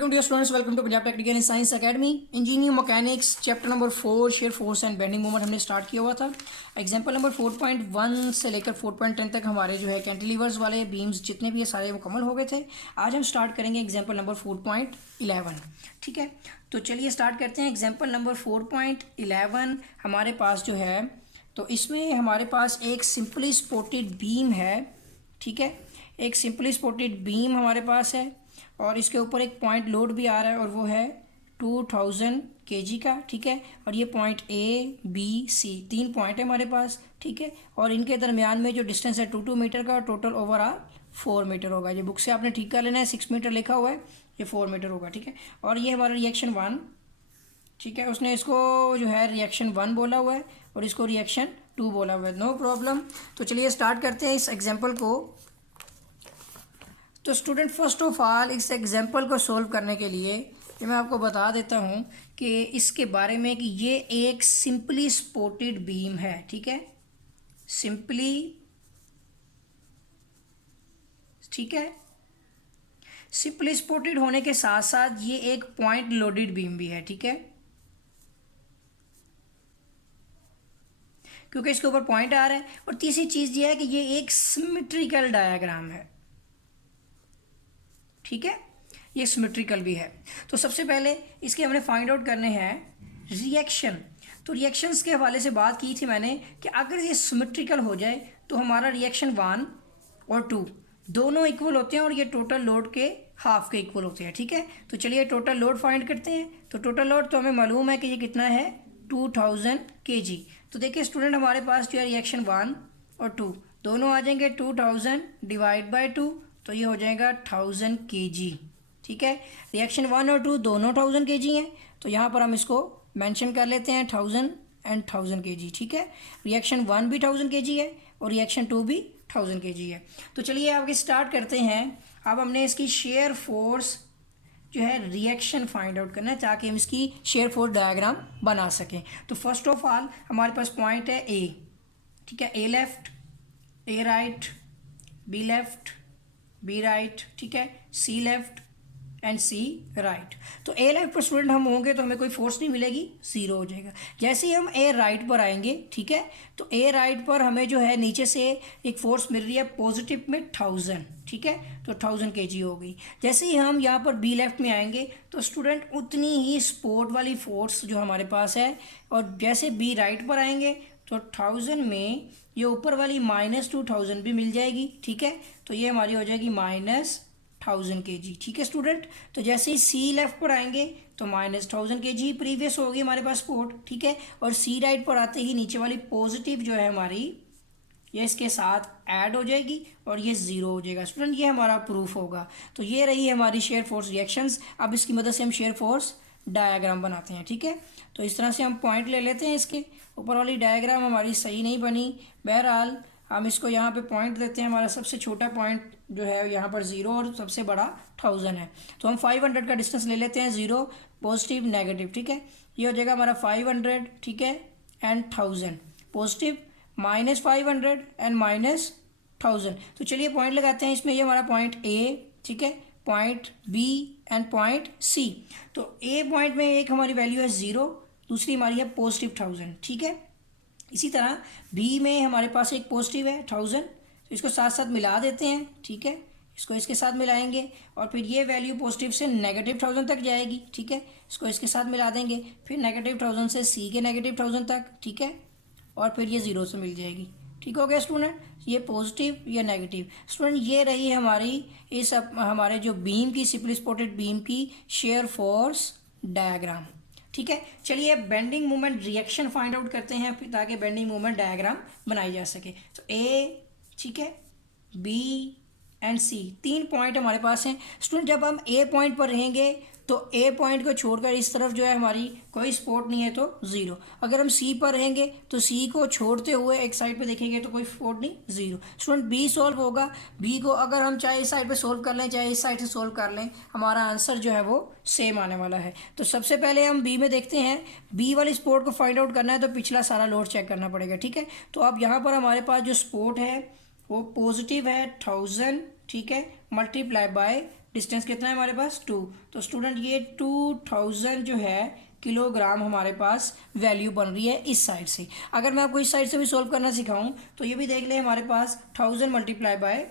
Dear students, welcome to Punjab technical and science academy. Engineering mechanics chapter number 4 shear force and bending moment हमने start किया हुआ था। Example number 4.1 से लेकर 4.10 तक हमारे जो है कैंटिलीवर्स वाले बीम्स जितने भी है सारे मुकम्मल हो गए थे। आज हम स्टार्ट करेंगे एग्जाम्पल नंबर 4.11। ठीक है, तो चलिए स्टार्ट करते हैं। एग्जाम्पल नंबर 4.11 हमारे पास जो है, तो इसमें हमारे पास एक सिंपली सपोर्टेड बीम है। ठीक है, एक सिंपली सपोर्टेड बीम हमारे पास है और इसके ऊपर एक पॉइंट लोड भी आ रहा है और वो है 2000 kg का। ठीक है, और ये पॉइंट ए बी सी तीन पॉइंट है हमारे पास। ठीक है, और इनके दरमियान में जो डिस्टेंस है 2 मीटर का, टोटल ओवरऑल 4 मीटर होगा। ये बुक से आपने ठीक कर लेना है, 6 मीटर लिखा हुआ है, ये 4 मीटर होगा। ठीक है, और ये हमारा रिएक्शन 1। ठीक है, उसने इसको जो है रिएक्शन 1 बोला हुआ है और इसको रिएक्शन 2 बोला हुआ है। No problem. तो चलिए स्टार्ट करते हैं इस एग्जाम्पल को। तो स्टूडेंट फर्स्ट ऑफ ऑल इस एग्जाम्पल को सॉल्व करने के लिए ये मैं आपको बता देता हूँ कि इसके बारे में कि ये एक सिंपली सपोर्टेड बीम है। ठीक है, सिंपली, ठीक है, सिंपली सपोर्टेड होने के साथ साथ ये एक पॉइंट लोडेड बीम भी है। ठीक है, क्योंकि इसके ऊपर पॉइंट आ रहा है। और तीसरी चीज़ ये है कि ये एक सिमेट्रिकल डायग्राम है। ठीक है, ये सिमेट्रिकल भी है। तो सबसे पहले इसके हमने फाइंड आउट करने हैं रिएक्शन। तो रिएक्शंस के हवाले से बात की थी मैंने कि अगर ये सिमेट्रिकल हो जाए तो हमारा रिएक्शन 1 और 2 दोनों इक्वल होते हैं और ये टोटल लोड के हाफ के इक्वल होते हैं। ठीक है, तो चलिए टोटल लोड फाइंड करते हैं। तो टोटल लोड तो हमें मालूम है कि ये कितना है, 2000 kg। तो देखिए स्टूडेंट, हमारे पास जो है रिएक्शन 1 और 2 दोनों आ जाएंगे 2000 डिवाइड बाई 2, तो ये हो जाएगा 1000 kg। ठीक है, रिएक्शन 1 और 2 दोनों 1000 kg हैं, तो यहाँ पर हम इसको मेंशन कर लेते हैं 1000 एंड 1000 kg। ठीक है, रिएक्शन 1 भी 1000 kg है और रिएक्शन 2 भी 1000 kg है। तो चलिए आगे स्टार्ट करते हैं। अब हमने इसकी शेयर फोर्स जो है रिएक्शन फाइंड आउट करना है ताकि हम इसकी शेयर फोर्स डायग्राम बना सकें। तो फर्स्ट ऑफ ऑल हमारे पास पॉइंट है ए। ठीक है, A left, A right, B left, B right, ठीक है, C left and C right. तो ए लेफ्ट पर स्टूडेंट हम होंगे तो हमें कोई फोर्स नहीं मिलेगी, जीरो हो जाएगा। जैसे ही हम ए राइट पर आएंगे, ठीक है, तो ए राइट पर हमें जो है नीचे से एक फोर्स मिल रही है पॉजिटिव में 1000। ठीक है, तो 1000 kg हो गई। जैसे ही हम यहाँ पर बी लेफ्ट में आएंगे तो स्टूडेंट उतनी ही सपोर्ट वाली फोर्स जो हमारे पास है, और जैसे बी राइट पर आएंगे तो 1000 में ये ऊपर वाली -2000 भी मिल जाएगी। ठीक है, तो ये हमारी हो जाएगी -1000 kg। ठीक है स्टूडेंट, तो जैसे ही सी लेफ्ट पर आएंगे तो -1000 kg प्रीवियस होगी हमारे पास सपोर्ट। ठीक है, और सी राइट पर आते ही नीचे वाली पॉजिटिव जो है हमारी, ये इसके साथ ऐड हो जाएगी और ये ज़ीरो हो जाएगा। स्टूडेंट ये हमारा प्रूफ होगा। तो ये रही हमारी शेयर फोर्स रिएक्शंस। अब इसकी मदद से हम शेयर फोर्स डायग्राम बनाते हैं। ठीक है, तो इस तरह से हम पॉइंट ले लेते हैं। इसके ऊपर वाली डायग्राम हमारी सही नहीं बनी, बहरहाल हम इसको यहाँ पे पॉइंट देते हैं। हमारा सबसे छोटा पॉइंट जो है यहाँ पर 0 और सबसे बड़ा 1000 है, तो हम 500 का डिस्टेंस ले लेते हैं, 0 पॉजिटिव नेगेटिव। ठीक है, ये हो जाएगा हमारा 500, ठीक है, एंड 1000 पॉजिटिव, -500 एंड -1000। तो चलिए पॉइंट लगाते हैं इसमें। ये हमारा पॉइंट ए, ठीक है, point B and point C. तो ए पॉइंट में एक हमारी वैल्यू है 0, दूसरी हमारी है पॉजिटिव 1000। ठीक है, इसी तरह बी में हमारे पास एक पॉजिटिव है 1000, तो इसको साथ साथ मिला देते हैं। ठीक है, इसको इसके साथ मिलाएंगे और फिर ये वैल्यू पॉजिटिव से -1000 तक जाएगी। ठीक है, इसको इसके साथ मिला देंगे, फिर -1000 से सी के -1000 तक। ठीक है, और फिर ये 0 से मिल जाएगी। ठीक हो गया स्टूडेंट, ये पॉजिटिव, ये नेगेटिव। स्टूडेंट ये रही हमारी इस हमारे जो बीम की, सिंपली सपोर्टेड बीम की शेयर फोर्स डायग्राम। ठीक है, चलिए bending moment reaction find out करते हैं फिर, ताकि बेंडिंग मोमेंट डायग्राम बनाई जा सके। तो ए, ठीक है, बी एंड सी तीन पॉइंट हमारे पास हैं। स्टूडेंट जब हम ए पॉइंट पर रहेंगे तो ए पॉइंट को छोड़कर इस तरफ जो है हमारी कोई सपोर्ट नहीं है, तो 0। अगर हम सी पर रहेंगे तो सी को छोड़ते हुए एक साइड पे देखेंगे तो कोई सपोर्ट नहीं, 0। स्टूडेंट बी सॉल्व होगा। बी को अगर हम चाहे इस साइड पे सॉल्व कर लें चाहे इस साइड से सॉल्व कर लें, हमारा आंसर जो है वो सेम आने वाला है। तो सबसे पहले हम बी में देखते हैं। बी वाली सपोर्ट को फाइंड आउट करना है तो पिछला सारा लोड चेक करना पड़ेगा। ठीक है, तो अब यहाँ पर हमारे पास जो सपोर्ट है वो पॉजिटिव है 1000, ठीक है, मल्टीप्लाई बाय डिस्टेंस कितना है हमारे पास 2। तो स्टूडेंट ये 2000 जो है किलोग्राम हमारे पास वैल्यू बन रही है इस साइड से। अगर मैं आपको इस साइड से भी सॉल्व करना सिखाऊं तो ये भी देख ले हमारे पास 1000 मल्टीप्लाई बाय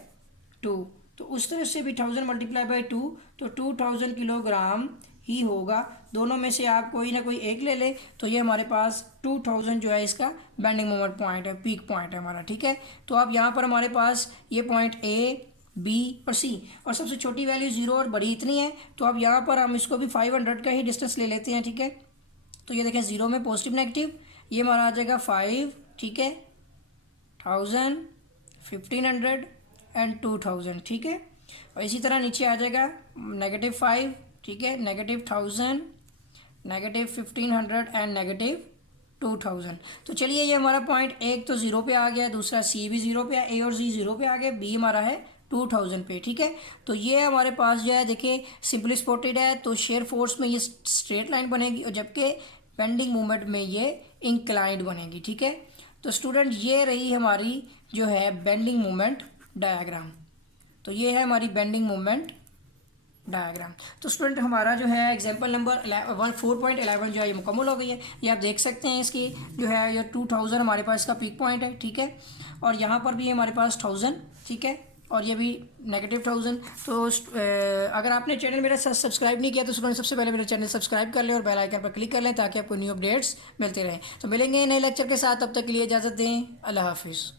2, तो उस तरह से भी 1000 मल्टीप्लाई बाय 2, तो 2000 किलोग्राम ही होगा। दोनों में से आप कोई ना कोई एक ले ले, तो ये हमारे पास 2000 जो है इसका बेंडिंग मोमेंट पॉइंट है, पीक पॉइंट है हमारा, ठीक है। तो अब यहाँ पर हमारे पास ये पॉइंट ए, बी और सी, और सबसे छोटी वैल्यू 0 और बड़ी इतनी है, तो अब यहाँ पर हम इसको भी 500 का ही डिस्टेंस ले लेते हैं, ठीक है। तो ये देखें 0 में पॉजिटिव नेगेटिव, ये हमारा आ जाएगा 5, ठीक है, 1000, 1500 एंड 2000, ठीक है। और इसी तरह नीचे आ जाएगा -5, ठीक है, -1000, -1500 एंड -2000। तो चलिए ये हमारा पॉइंट एक तो 0 पे आ गया, दूसरा सी भी 0 पे, ए और सी 0 पे आ गए, बी हमारा है 2000 पे, ठीक है। तो ये हमारे पास जो है देखिए सिंपली स्पॉटेड है, तो शेयर फोर्स में ये स्ट्रेट लाइन बनेगी और जबकि बेंडिंग मोमेंट में ये इंक्लाइंड बनेगी, ठीक है। तो स्टूडेंट ये रही हमारी जो है बेंडिंग मोमेंट डायग्राम। तो ये है हमारी बेंडिंग मोमेंट डायग्राम। तो स्टूडेंट हमारा जो है एग्जांपल नंबर 4.11 जो है ये मुकम्मल हो गई है। ये आप देख सकते हैं इसकी जो है ये 2000 हमारे पास इसका पीक पॉइंट है, ठीक है। और यहाँ पर भी है हमारे पास 1000, ठीक है, और ये भी -1000। तो अगर आपने चैनल मेरा सब्सक्राइब नहीं किया तो स्टूडेंट सबसे पहले मेरा चैनल सब्सक्राइब कर लें और बेल आइकन पर क्लिक कर लें ताकि आपको न्यू अपडेट्स मिलते रहें। तो मिलेंगे नए लेक्चर के साथ, तब तक के लिए इजाज़त दें, अल्लाह हाफिज़।